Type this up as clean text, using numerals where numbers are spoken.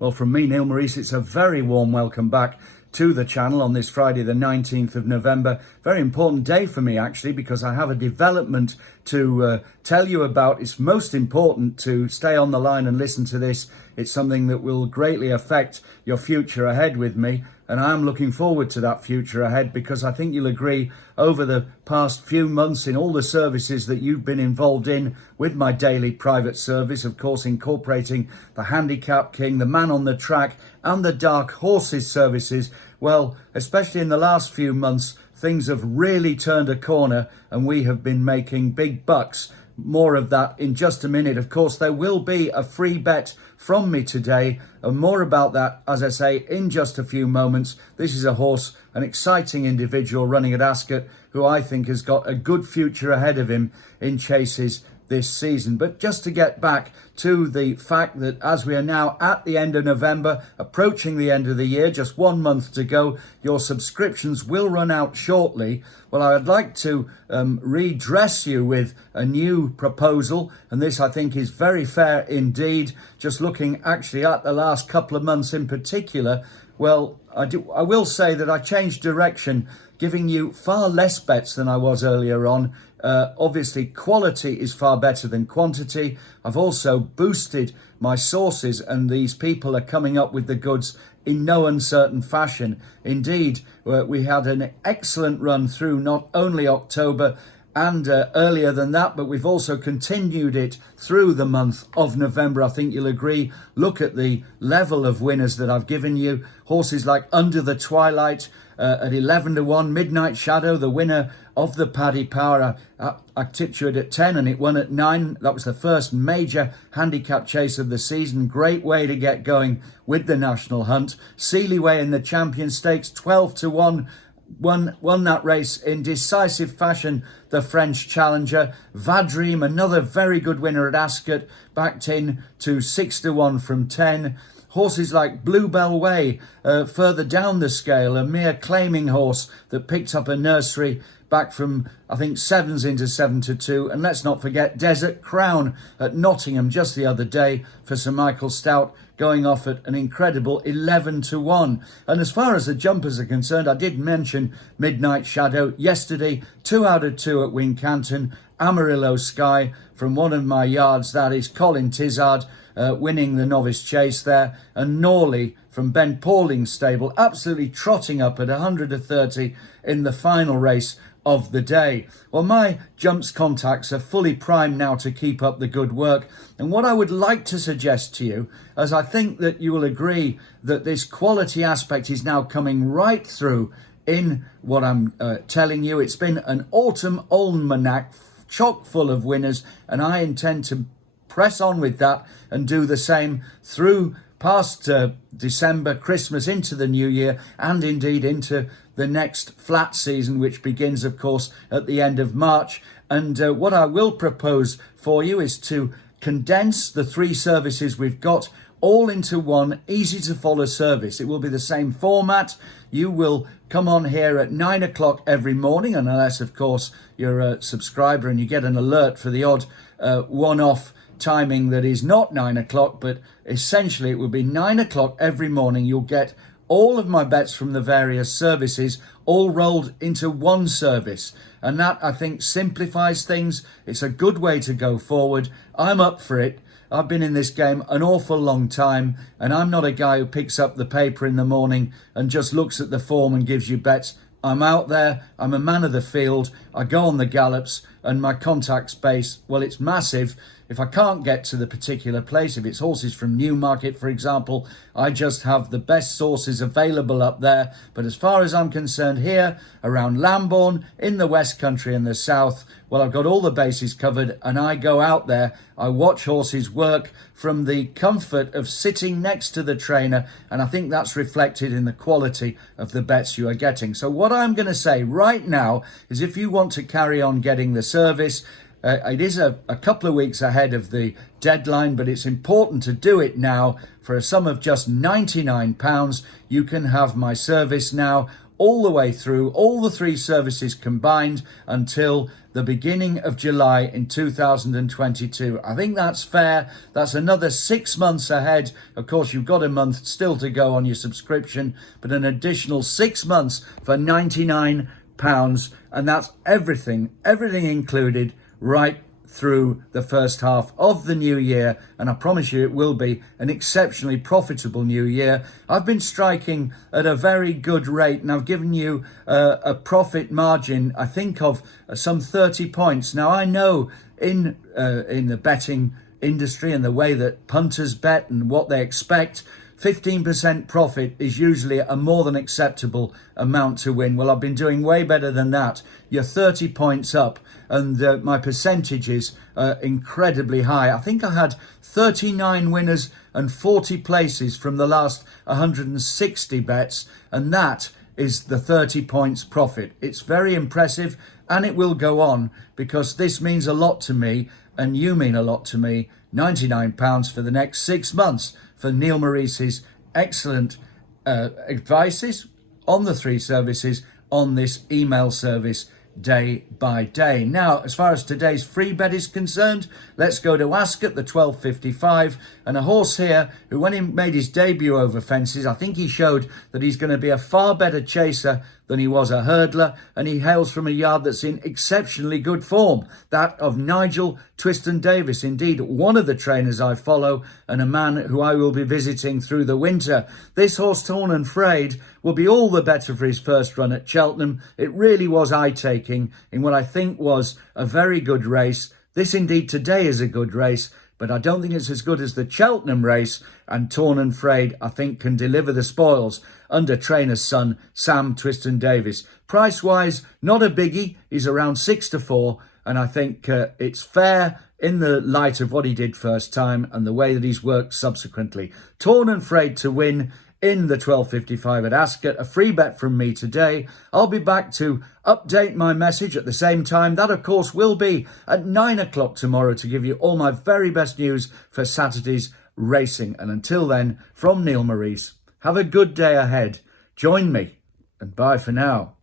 Well, from me, Neil Morrice, it's a very warm welcome back to the channel on this Friday, the 19th of November. Very important day for me, actually, because I have a development to tell you about. It's most important to stay on the line and listen to this. It's something that will greatly affect your future ahead with me. And I am looking forward to that future ahead, because I think you'll agree, over the past few months in all the services that you've been involved in with my daily private service, of course, incorporating the Handicap King, the Man on the Track and the Dark Horses services. Well, especially in the last few months, things have really turned a corner and we have been making big bucks. More of that in just a minute. Of course, there will be a free bet from me today, and more about that, as I say, in just a few moments. This is a horse, an exciting individual running at Ascot, who I think has got a good future ahead of him in chases this season. But just to get back to the fact that as we are now at the end of November, approaching the end of the year, just 1 month to go, your subscriptions will run out shortly. Well, I'd like to redress you with a new proposal, and this I think is very fair indeed. Just looking actually at the last couple of months in particular, well, I will say that I changed direction, giving you far less bets than I was earlier on. Obviously, quality is far better than quantity. I've also boosted my sources, and these people are coming up with the goods in no uncertain fashion. Indeed, we had an excellent run through not only October and earlier than that, but we've also continued it through the month of November. I think you'll agree. Look at the level of winners that I've given you. Horses like Under the Twilight at 11-1, Midnight Shadow, the winner of the Paddy Power. I tipped you it at 10 and it won at 9. That was the first major handicap chase of the season. Great way to get going with the National Hunt. Seelyway in the Champion Stakes, 12-1. Won that race in decisive fashion, the French Challenger. Vadream, another very good winner at Ascot, backed in to 6-1 from 10. Horses like Bluebell Way, further down the scale, a mere claiming horse that picked up a nursery back from, I think, 7s into 7-2. And let's not forget Desert Crown at Nottingham just the other day for Sir Michael Stout, going off at an incredible 11-1. And as far as the jumpers are concerned, I did mention Midnight Shadow yesterday, 2 out of 2 at Wincanton. Amarillo Sky from one of my yards, that is Colin Tizard, winning the novice chase there. And Norley from Ben Pauling's stable, absolutely trotting up at 130 in the final race of the day. Well, my jumps contacts are fully primed now to keep up the good work. And what I would like to suggest to you, as I think that you will agree that this quality aspect is now coming right through in what I'm telling you. It's been an autumn almanac chock full of winners, and I intend to press on with that and do the same through past December, Christmas, into the new year, and indeed into the next flat season, which begins, of course, at the end of March. And what I will propose for you is to condense the 3 services we've got all into one easy to follow service. It will be the same format. You will come on here at 9 o'clock every morning, and unless, of course, you're a subscriber and you get an alert for the odd one-off timing that is not 9 o'clock, but essentially it will be 9 o'clock every morning. You'll get all of my bets from the various services all rolled into one service, and that, I think, simplifies things. It's a good way to go forward. I'm up for it. I've been in this game an awful long time, and I'm not a guy who picks up the paper in the morning and just looks at the form and gives you bets. I'm out there, I'm a man of the field, I go on the gallops, and my contact space, well, it's massive. If I can't get to the particular place, if it's horses from Newmarket, for example, I just have the best sources available up there. But as far as I'm concerned here, around Lambourne, in the West Country and the South, well, I've got all the bases covered, and I go out there, I watch horses work from the comfort of sitting next to the trainer, and I think that's reflected in the quality of the bets you are getting. So what I'm going to say right now is, if you want to carry on getting the service, it is a couple of weeks ahead of the deadline, but it's important to do it now. For a sum of just £99, you can have my service now all the way through, all the 3 services combined until the beginning of July in 2022. I think that's fair. That's another 6 months ahead. Of course, you've got a month still to go on your subscription, but an additional 6 months for £99. And that's everything included right through the first half of the new year, and I promise you it will be an exceptionally profitable new year. I've been striking at a very good rate, and I've given you a profit margin, I think, of some 30 points. Now, I know in the betting industry and the way that punters bet and what they expect, 15% profit is usually a more than acceptable amount to win. Well, I've been doing way better than that. You're 30 points up, and my percentages are incredibly high. I think I had 39 winners and 40 places from the last 160 bets, and that is the 30 points profit. It's very impressive, and it will go on because this means a lot to me, and you mean a lot to me. £99 for the next 6 months for Neil Morrice's excellent advices on the 3 services on this email service day by day. Now, as far as today's free bet is concerned, let's go to Ascot, the 12.55, and a horse here who, when he made his debut over fences, I think he showed that he's going to be a far better chaser than he was a hurdler, and he hails from a yard that's in exceptionally good form, that of Nigel Twiston Davis, indeed one of the trainers I follow and a man who I will be visiting through the winter. This horse, Torn and Frayed, will be all the better for his first run at Cheltenham. It really was eye-taking in what I think was a very good race. This indeed today is a good race, but I don't think it's as good as the Cheltenham race, and Torn and Frayed, I think, can deliver the spoils under trainer's son, Sam Twiston Davis. Price-wise, not a biggie. He's around 6-4, and I think it's fair in the light of what he did first time and the way that he's worked subsequently. Torn and Frayed to win in the 12.55 at Ascot. A free bet from me today. I'll be back to update my message at the same time. That, of course, will be at 9 o'clock tomorrow to give you all my very best news for Saturday's racing. And until then, from Neil Morrice, have a good day ahead. Join me, and bye for now.